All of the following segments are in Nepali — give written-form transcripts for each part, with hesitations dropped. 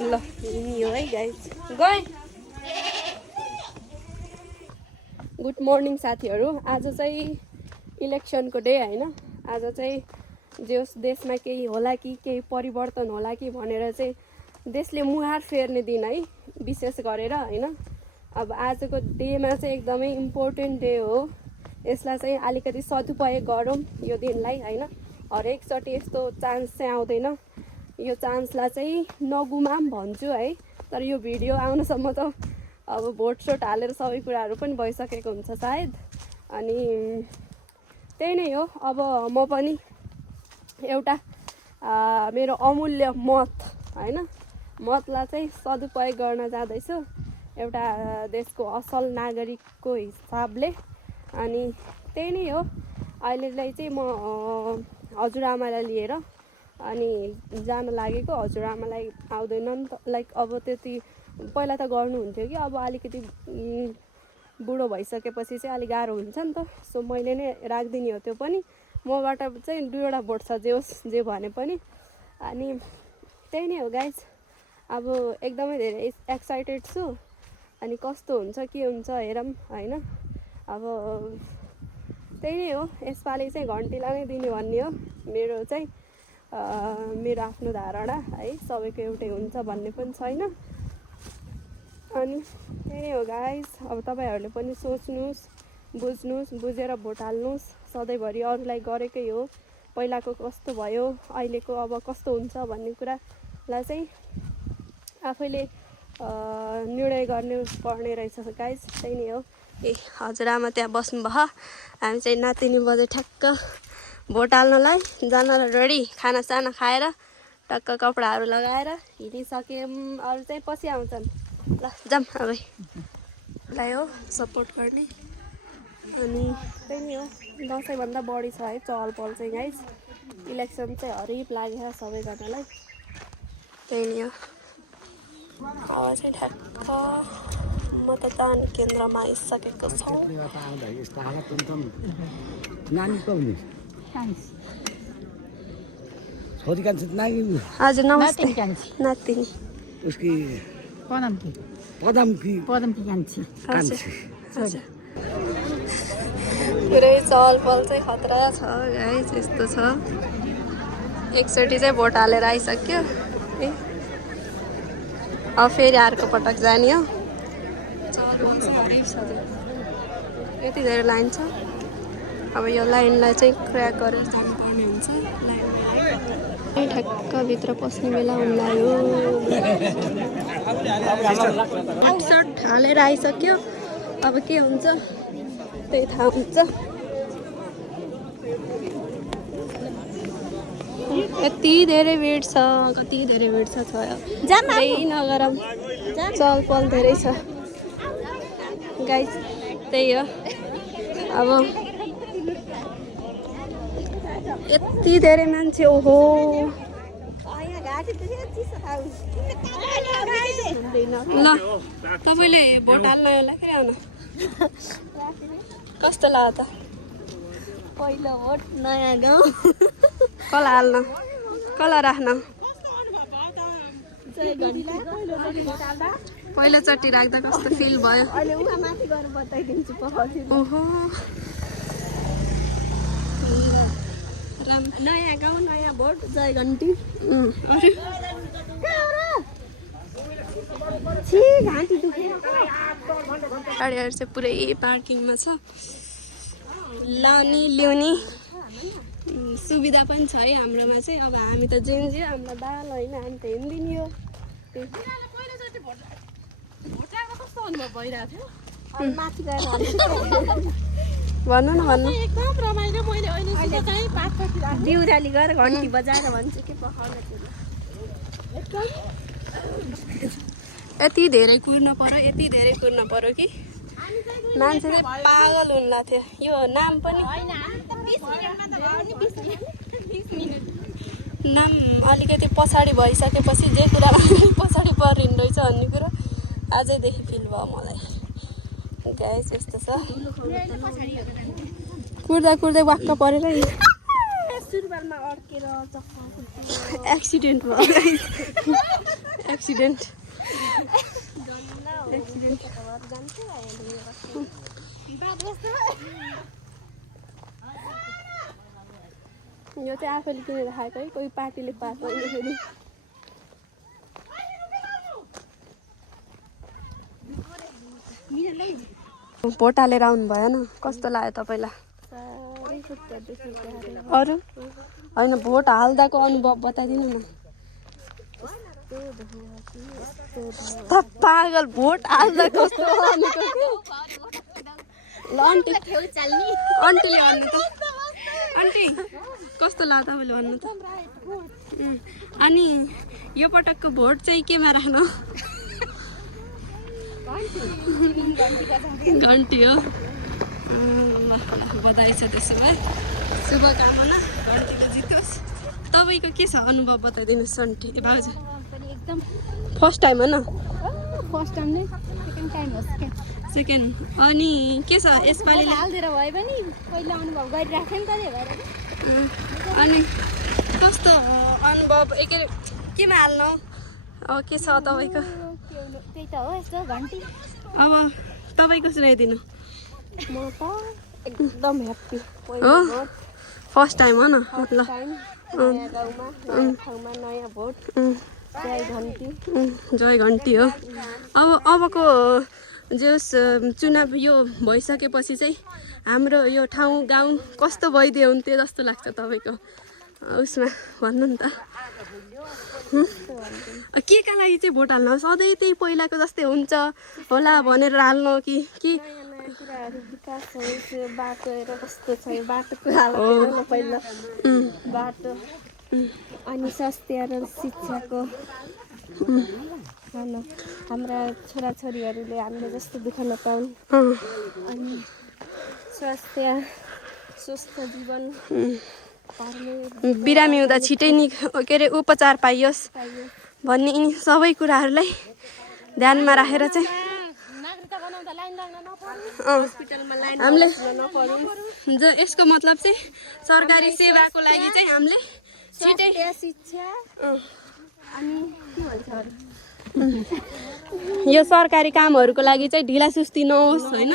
ल हिँड्यो है गाइस गए। गुड मर्निङ साथीहरू। आज चाहिँ इलेक्सनको डे होइन। आज चाहिँ देशमा केही होला कि केही परिवर्तन होला कि भनेर चाहिँ देशले मुहार फेर्ने दिन है विशेष गरेर होइन। अब आजको डेमा चाहिँ एकदमै इम्पोर्टेन्ट डे हो। यसलाई चाहिँ अलिकति सदुपयोग गरौँ यो दिनलाई होइन। हरेकचोटि यस्तो चान्स चाहिँ आउँदैन। यो चान्सलाई चाहिँ नगुमाम भन्छु है। तर यो भिडियो आउनसम्म त अब भोट हालेर सबै कुराहरू पनि भइसकेको हुन्छ सायद। अनि त्यही नै हो। अब म पनि एउटा मेरो अमूल्य मत होइन, मतलाई चाहिँ सदुपयोग गर्न जाँदैछु एउटा देशको असल नागरिकको हिसाबले। अनि त्यही नै हो। अहिले चाहिँ म हजुरआमालाई लिएर अनि जान लागेको। हजुरआमालाई आउँदैन नि त, लाइक अब त्यति पहिला त गर्नुहुन्थ्यो कि अब अलिकति बुढो भइसकेपछि चाहिँ अलिक गाह्रो हुन्छ नि त। सो मैले नै राखिदिने हो। त्यो पनि मबाट चाहिँ 2वटा भोट छ जे होस् जे भने पनि। अनि त्यही नै हो गाइज। अब एकदमै धेरै एक्साइटेड छु। अनि कस्तो हुन्छ के हुन्छ हेरौँ होइन। अब त्यही नै हो। यसपालि चाहिँ घन्टीलाई नै दिने भन्ने हो मेरो चाहिँ मेरो आफ्नो धारणा है। सबैको एउटै हुन्छ भन्ने पनि छैन। अनि त्यही नै हो गाइज। अब तपाईँहरूले पनि सोच्नुहोस्, बुझ्नुहोस्, बुझेर भोट हाल्नुहोस्। सधैँभरि अरूलाई गरेकै हो, पहिलाको कस्तो भयो अहिलेको अब कस्तो हुन्छ भन्ने कुरालाई चाहिँ आफैले निर्णय गर्नु पर्ने रहेछ गाइज। त्यही नै हो। ए हजुरआमा त्यहाँ बस्नुभयो। हामी चाहिँ नातिनी बजे ठ्याक्क भोट हाल्नलाई जान रेडी। खानासाना खाएर टक्क कपडाहरू लगाएर हिँडिसक्यौँ। अरू चाहिँ पछि आउँछन्। ल जाऊँ अब लाई हो सपोर्ट गर्ने। अनि त्यही नै हो। दसैँभन्दा बढी छ है चहल पहल चाहिँ गाइज। इलेक्सन चाहिँ हरिप लागेको सबैजनालाई। त्यही नै हो। अब चाहिँ ठ्याक्क मतदान केन्द्रमा आइसकेको छौँ। हजुर नमस्ते। नातिनी उसकी पदम की कान्छी। पुरै चहल पहल चाहिँ खतरा छ गाइस। यस्तो छ। एकचोटि चाहिँ भोट हालेर आइसक्यो है। अब फेरि अर्को पटक जाने हो। चहल पहल चाहिँ हरिफ छ। यति धेरै लाइन छ। अब यो लाइनलाई चाहिँ क्र्याक गरेर जानुपर्ने हुन्छ। लाइन ठ्याक्क भित्र पस्ने बेला हुन्लायो। सर्ट हालेर आइसक्यो। अब के हुन्छ त्यही थाहा हुन्छ। यति धेरै भिड छ, कति धेरै भिड छ। त्यही नगरौँ, चहल पहल धेरै छ गाइस। त्यही हो। अब यति धेरै मान्छे। ओहो ल तपाईँले भोट हाल्न होला के आउन कस्तो लाग्यो त? पहिलो भोट नयाँ गाउँ। कसलाई हाल्न कसलाई राख्न? पहिलोचोटि राख्दा कस्तो फिल भयो? ओहो नयाँ गाउँ नयाँ भोट जय घन्टी। गाडीहरू चाहिँ पुरै पार्किङमा छ। लाने ल्याउने सुविधा पनि छ है हाम्रोमा चाहिँ। अब हामी त जेन्जी हामीलाई बाल होइन, हामी त हिँड्दिने हो। भन्नु न भन्नु। एकदम रमाइलो। मैले अहिले चाहिँ 5 बिउराली गएर घन्टी बजाएर भन्छु के यति धेरै कुर्न पर्यो, यति धेरै कुर्न पर्यो कि मान्छे चाहिँ पागल हुन्ला थियो। यो नाम पनि नाम अलिकति पछाडि भइसकेपछि जे कुरा पछाडि परिँदो रहेछ भन्ने कुरो आजैदेखि फिल भयो मलाई। गाइस यस्तो छ। कुर्दा कुर्दै वाक्क परेर एक्सिडेन्ट भयो। एक्सिडेन्ट यो चाहिँ आफैले किनेर खाएको है, कोही पार्टीले पाएको होइन फेरि। भोट हालेर आउनु भएन, कस्तो लाग्यो तपाईँलाई? अरू होइन, भोट हाल्दाको अनुभव बताइदिनु न। पागल, भोट हाल्दा कस्तो भनेको कि? ल आन्टी, आन्टीले भन्नु त। आन्टी कस्तो लाग्यो तपाईँले भन्नु त? अनि यो पटकको भोट चाहिँ केमा राख्नु? घन्टी हो। बधाई छ त्यसो भए, शुभकामना, घन्टीले जितोस्। तपाईँको के छ अनुभव बताइदिनुहोस् आन्टी भाउजू? एकदम फर्स्ट टाइम होइन? फर्स्ट टाइम नै, सेकेन्ड टाइम हो। सेकेन्ड। अनि के छ यसपालि? हाल्दिएर भए पनि पहिला अनुभव गरिराखेँ नि त, त्यही भएर। अनि कस्तो अनुभव? केमा हाल्नु? अब के छ तपाईँको? त्यही त हो, यस्तो घन्टी। अब तपाईँको सुनाइदिनु। म त एकदम ह्याप्पी। हो, फर्स्ट टाइम हो न? ल, नयाँ गाउँमा, नयाँ ठाउँमा नयाँ भोट, जय घन्टी। जय घन्टी हो। अबको जस चुनाव यो भइसकेपछि चाहिँ हाम्रो यो ठाउँ गाउँ कस्तो भइदियो हुन्थ्यो जस्तो लाग्छ तपाईँको उसमा भन्नु नि त। के का लागि चाहिँ भोट हाल्नु? सधैँ त्यही पहिलाको जस्तै हुन्छ होला भनेर हाल्नु कि विकास होस्, बाटोहरू कस्तो छ, बाटोको हालत पहिला, बाटो अनि स्वास्थ्य र शिक्षाको भनौँ, हाम्रा छोराछोरीहरूले हामीले जस्तो दुःख नपाउन्, अनि स्वास्थ्य, स्वस्थ जीवन, बिरामी हुँदा छिटै के अरे उपचार पाइयोस् भन्ने यिनी सबै कुराहरूलाई ध्यानमा राखेर चाहिँ हामीले यसको मतलब चाहिँ सरकारी सेवाको लागि चाहिँ हामीले छिटै शिक्षा अनि के भन्छ अरू, यो सरकारी कामहरूको लागि चाहिँ ढिला सुस्ती नहोस् होइन,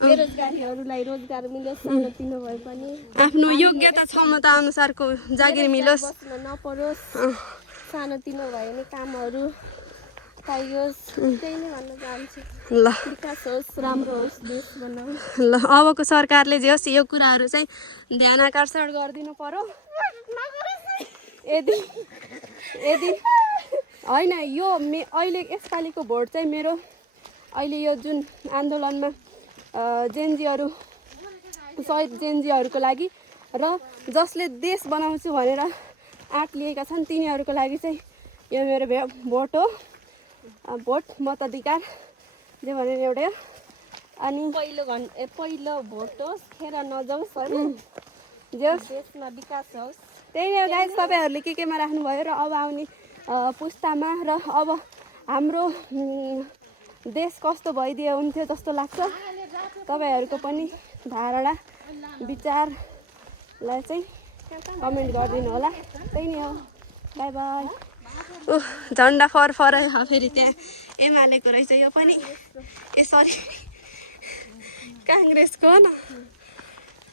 बेरोजगारीहरूलाई रोजगार मिलोस्, सानोतिनो भए पनि आफ्नो योग्यता क्षमता अनुसारको जागिर मिलोस्, बस्न नपरोस्, सानोतिनो भए पनि कामहरू पाइयोस्, त्यही नै भन्न चाहन्छु। ल विकास होस्, राम्रो होस्, देश बनाऊ। ल, अबको सरकारले जे होस् यो कुराहरू चाहिँ ध्यान आकर्षण गरिदिनु पर्यो। यदि होइन यो अहिले यसपालिको भोट चाहिँ मेरो अहिले यो जुन आन्दोलनमा जेनजीहरू, शहीद जेनजीहरूको लागि र जसले देश बनाउँछु भनेर आँट लिएका छन् तिनीहरूको लागि चाहिँ यो मेरो भोट हो। भोट मताधिकार जे भने एउटै हो। अनि पहिलो भोट होस्, खेर नजाओस् होइन, जे होस् देशमा विकास होस्। त्यही नै हो गाइस, तपाईँहरूले केमा राख्नुभयो र अब आउने पुस्तामा र अब हाम्रो देश कस्तो भइदियो हुन्थ्यो जस्तो लाग्छ। तपाईँहरूको पनि धारणा विचारलाई चाहिँ कमेन्ट गरिदिनु होला। त्यही नै हो, बाई बाई। झन्डा फरफरै फेरि त्यहाँ एमालेको रहेछ यो पनि, सरी काङ्ग्रेसको हो न,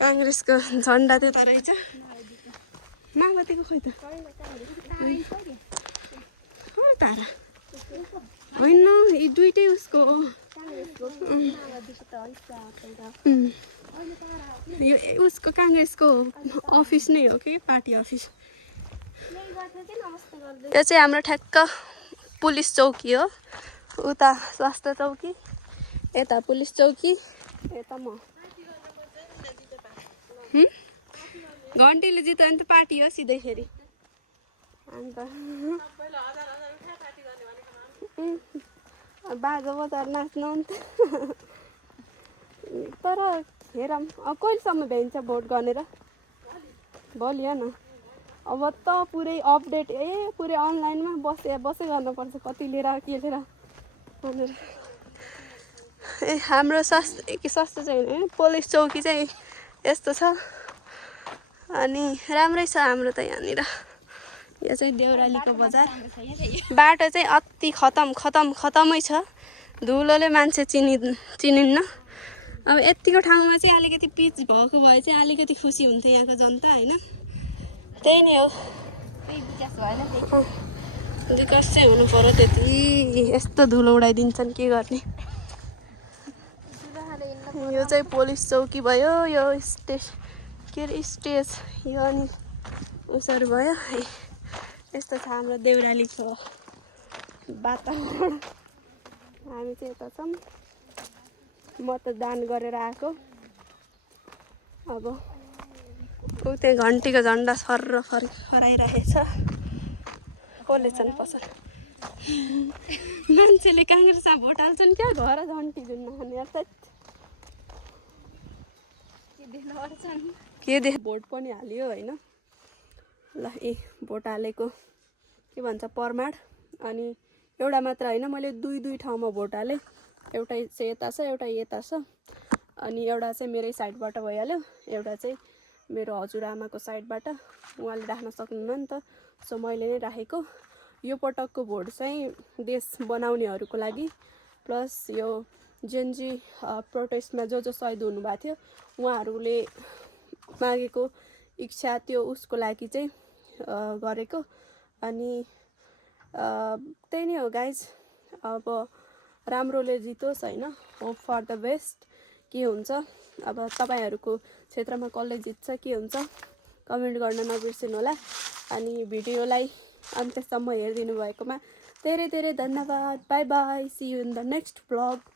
काङ्ग्रेसको झन्डा त्यता रहेछ। माओवादीको खोइ त तारा होइन, यी दुइटै उसको हो। यो उसको काङ्ग्रेसको अफिस नै हो कि पार्टी अफिस। यो चाहिँ हाम्रो ठ्याक्क पुलिस चौकी हो, उता स्वास्थ्य चौकी, यता पुलिस चौकी, यता म। घन्टीले जित्यो भने त पार्टी हो सिधै फेरि। अन्त बाजा बजार नाच्नु अन्त। तर हेरौँ अब कहिलेसम्म भ्याइन्छ भोट गरेर, भोलि हेर्न। अब त पुरै अपडेट पुरै अनलाइनमा बसै गर्नुपर्छ, कति लिएर के लिएर भनेर। हाम्रो स्वास्थ्य चाहिँ होइन, पुलिस चौकी चाहिँ यस्तो छ। अनि राम्रै छ हाम्रो त यहाँनिर, यो चाहिँ देउरालीको बजार बाटो चाहिँ अति खतमै छ धुलोले मान्छे चिनिन्न अब यतिको ठाउँमा चाहिँ अलिकति पिच भएको भए चाहिँ अलिकति खुसी हुन्थ्यो यहाँको जनता होइन त्यही नै हो विकास चाहिँ हुनु पर्यो त्यति यस्तो धुलो उडाइदिन्छन् के गर्ने यो चाहिँ पुलिस चौकी भयो यो के अरे स्टेज यो अनि उसहरू भयो है यस्तो छ हाम्रो देउरालीको वातावरण हामी चाहिँ यता छौँ मतदान गरेर आएको अब ऊ त्यहाँ घन्टीको झन्डा सर फराइरहेछ कसले छन् पसल मान्छेले काङ्ग्रेसमा भोट हाल्छन् क्या घर घन्टी जुन के भोट पनि हाल्यो होइन ल ए भोट हालेको के भन्छ प्रमाण अनि एउटा मात्र होइन मैले दुई ठाउँमा भोट हालेँ एउटा चाहिँ यता छ एउटा यता छ अनि एउटा चाहिँ मेरै साइडबाट भइहाल्यो एउटा चाहिँ मेरो हजुरआमाको साइडबाट उहाँले राख्न सक्नुहुन्न नि त सो मैले नै राखेको यो पटकको भोट चाहिँ देश बनाउनेहरूको लागि प्लस यो जेनजी प्रोटेस्टमा जो सहिद हुनुभएको थियो उहाँहरूले मागेको इच्छा त्यो उसको लागि चाहिँ गरेको अनि त्यही नै हो गाइज अब राम्रोले जितोस् होइन होप फर द बेस्ट के हुन्छ अब तपाईँहरूको क्षेत्रमा कसले जित्छ के हुन्छ कमेन्ट गर्न नबिर्सिनु होला अनि भिडियोलाई अन्त्यसम्म हेरिदिनु भएकोमा धेरै धेरै धन्यवाद bye bye see you in the next blog